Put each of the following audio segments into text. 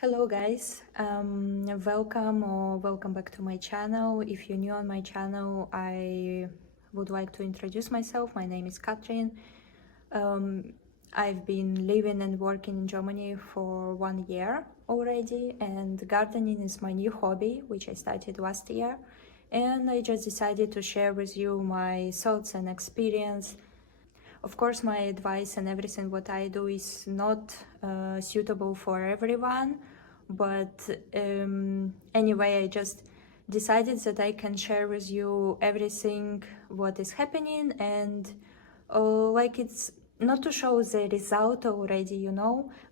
Hello guys, welcome back to my channel. If you're new on my channel, I would like to introduce myself. My name is Katrin. I've been living and working in Germany for 1 year already, and gardening is my new hobby, which I started last year. And I just decided to share with you my thoughts and experience. Of course, my advice and everything what I do is not suitable for everyone, but anyway, I just decided that I can share with you everything what is happening, and like it's not to show the result already,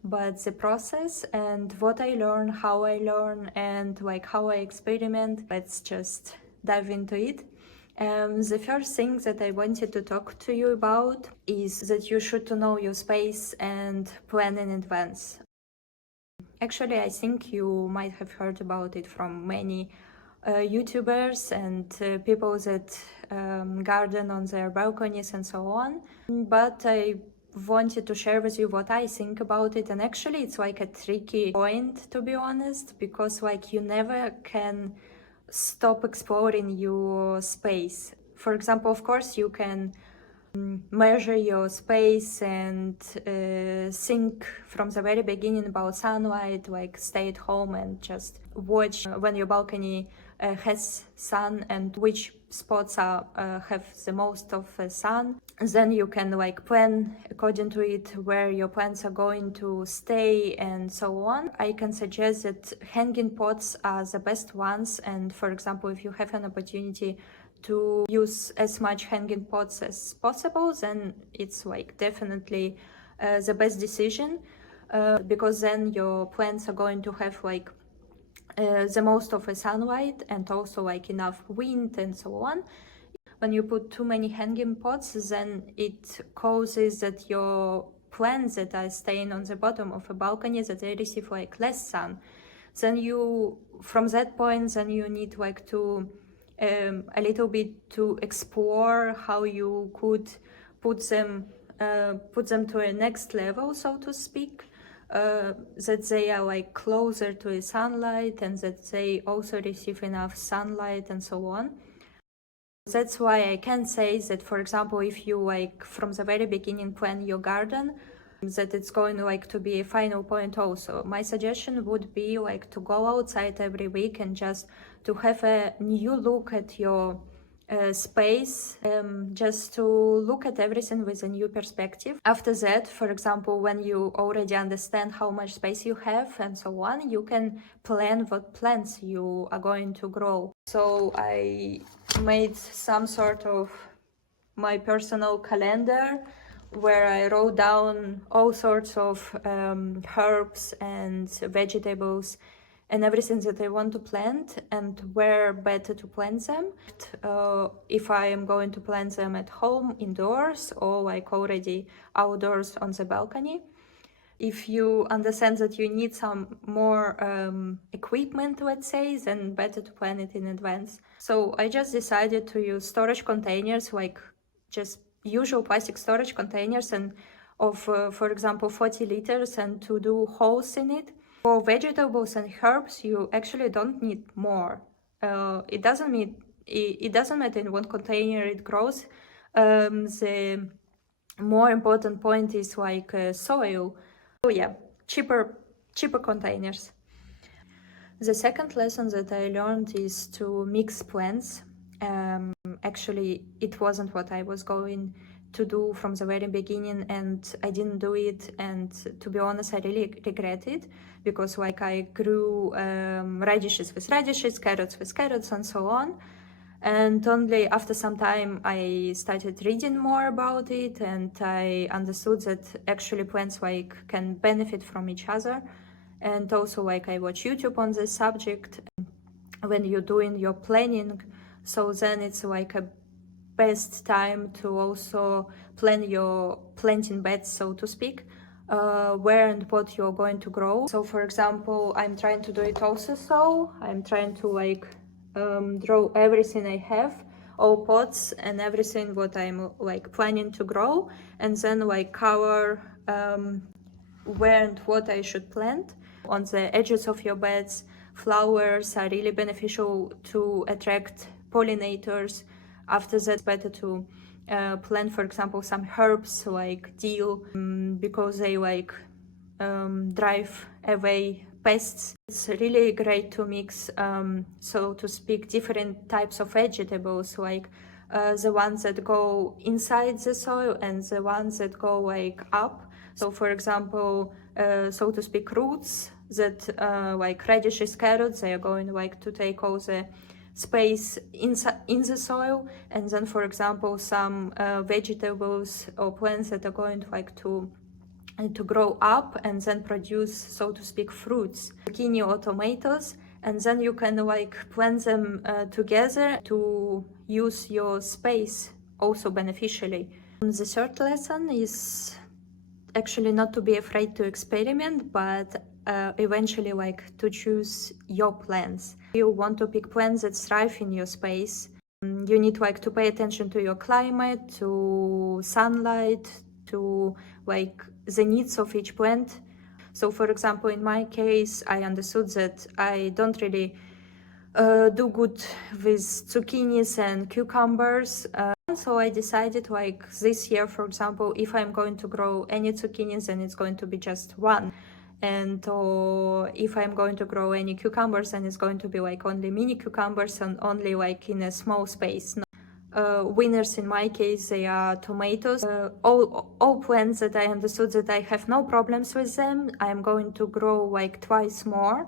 but the process and what I learn, how I learn, and like how I experiment. Let's just dive into it. The first thing that I wanted to talk to you about is that you should know your space and plan in advance. Actually, I think you might have heard about it from many YouTubers and people that garden on their balconies and so on. But I wanted to share with you what I think about it, and actually it's like a tricky point, to be honest, because like you never can stop exploring your space. For example, of course, you can measure your space and think from the very beginning about sunlight, like stay at home and just watch when your balcony has sun and which spots are have the most of sun. Then you can like plan according to it where your plants are going to stay and so on. I can suggest that hanging pots are the best ones, and for example, if you have an opportunity to use as much hanging pots as possible, then it's like definitely the best decision, because then your plants are going to have like the most of the sunlight and also like enough wind and so on. When you put too many hanging pots, then it causes that your plants that are staying on the bottom of a balcony, that they receive like less sun. Then you, from that point, then you need like to a little bit to explore how you could put them to a next level, so to speak. That they are like closer to the sunlight and that they also receive enough sunlight and so on. That's why I can say that, for example, if you like from the very beginning plan your garden, that it's going like to be a final point also. My suggestion would be like to go outside every week and just to have a new look at your space, just to look at everything with a new perspective. After that, for example, when you already understand how much space you have and so on, you can plan what plants you are going to grow. So I made some sort of my personal calendar where I wrote down all sorts of herbs and vegetables and everything that I want to plant and where better to plant them. If I am going to plant them at home indoors or like already outdoors on the balcony. If you understand that you need some more equipment, let's say, then better to plan it in advance. So I just decided to use storage containers, like just usual plastic storage containers and of, for example, 40 liters, and to do holes in it. For vegetables and herbs, you actually don't need more. It doesn't matter in what container it grows. The more important point is like soil. Oh yeah, cheaper containers. The second lesson that I learned is to mix plants. Actually, it wasn't what I was going to do from the very beginning, and I didn't do it, and to be honest, I really regret it, because like I grew radishes with radishes, carrots with carrots, and so on. And only after some time I started reading more about it, and I understood that actually plants like can benefit from each other. And also like I watch YouTube on this subject when you're doing your planning, so then it's like a best time to also plan your planting beds, so to speak, where and what you're going to grow. So for example, I'm trying to do it also, so I'm trying to like draw everything I have, all pots and everything what I'm like planning to grow, and then like color where and what I should plant. On the edges of your beds, flowers are really beneficial to attract pollinators. After that, it's better to plant, for example, some herbs like dill, because they drive away pests. It's really great to mix, so to speak, different types of vegetables, like the ones that go inside the soil and the ones that go up. So for example, so to speak, roots that like radishes, carrots, they are going to take all the space in the soil, and then for example some vegetables or plants that are going to grow up and then produce, so to speak, fruits, zucchini or tomatoes, and then you can plant them together to use your space also beneficially. The third lesson is actually not to be afraid to experiment, but eventually to choose your plants. You want to pick plants that thrive in your space. You need to pay attention to your climate, to sunlight, to the needs of each plant. So for example, in my case, I understood that I don't really do good with zucchinis and cucumbers. So I decided this year, for example, if I'm going to grow any zucchinis, then it's going to be just one. And or if I'm going to grow any cucumbers, then it's going to be only mini cucumbers and only in a small space. Winners in my case, they are tomatoes. All plants that I understood that I have no problems with them, I'm going to grow twice more.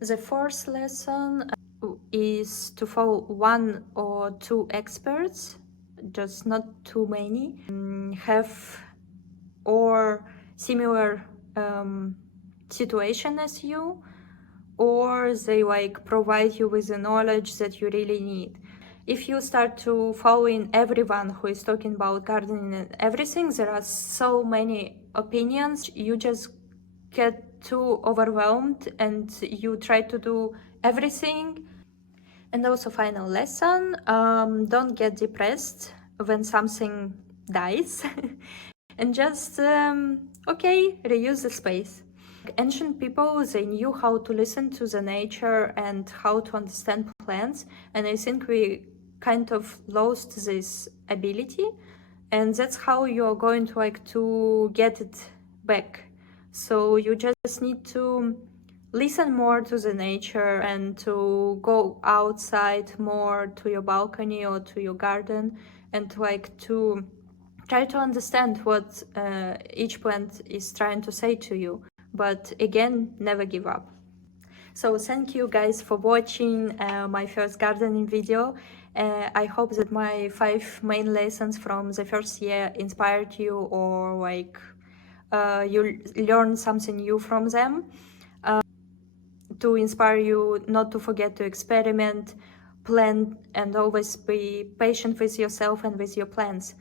The fourth lesson is to follow one or two experts, just not too many, have or similar situation as you, or they provide you with the knowledge that you really need. If you start to following everyone who is talking about gardening and everything, there are so many opinions, you just get too overwhelmed and you try to do everything. And also, final lesson, don't get depressed when something dies and just okay, reuse the space. Ancient people, they knew how to listen to the nature and how to understand plants, and I think we kind of lost this ability, and that's how you're going to get it back. So you just need to listen more to the nature and to go outside more to your balcony or to your garden and to try to understand what each plant is trying to say to you. But again, never give up. So thank you guys for watching my first gardening video. I hope that my 5 main lessons from the first year inspired you, or you learn something new from them, to inspire you not to forget to experiment, plan, and always be patient with yourself and with your plants.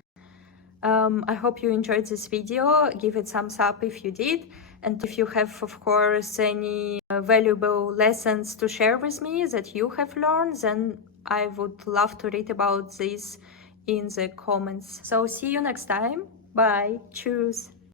I hope you enjoyed this video. Give it thumbs up if you did, and if you have, of course, any valuable lessons to share with me that you have learned, then I would love to read about this in the comments. So see you next time. Bye. Cheers.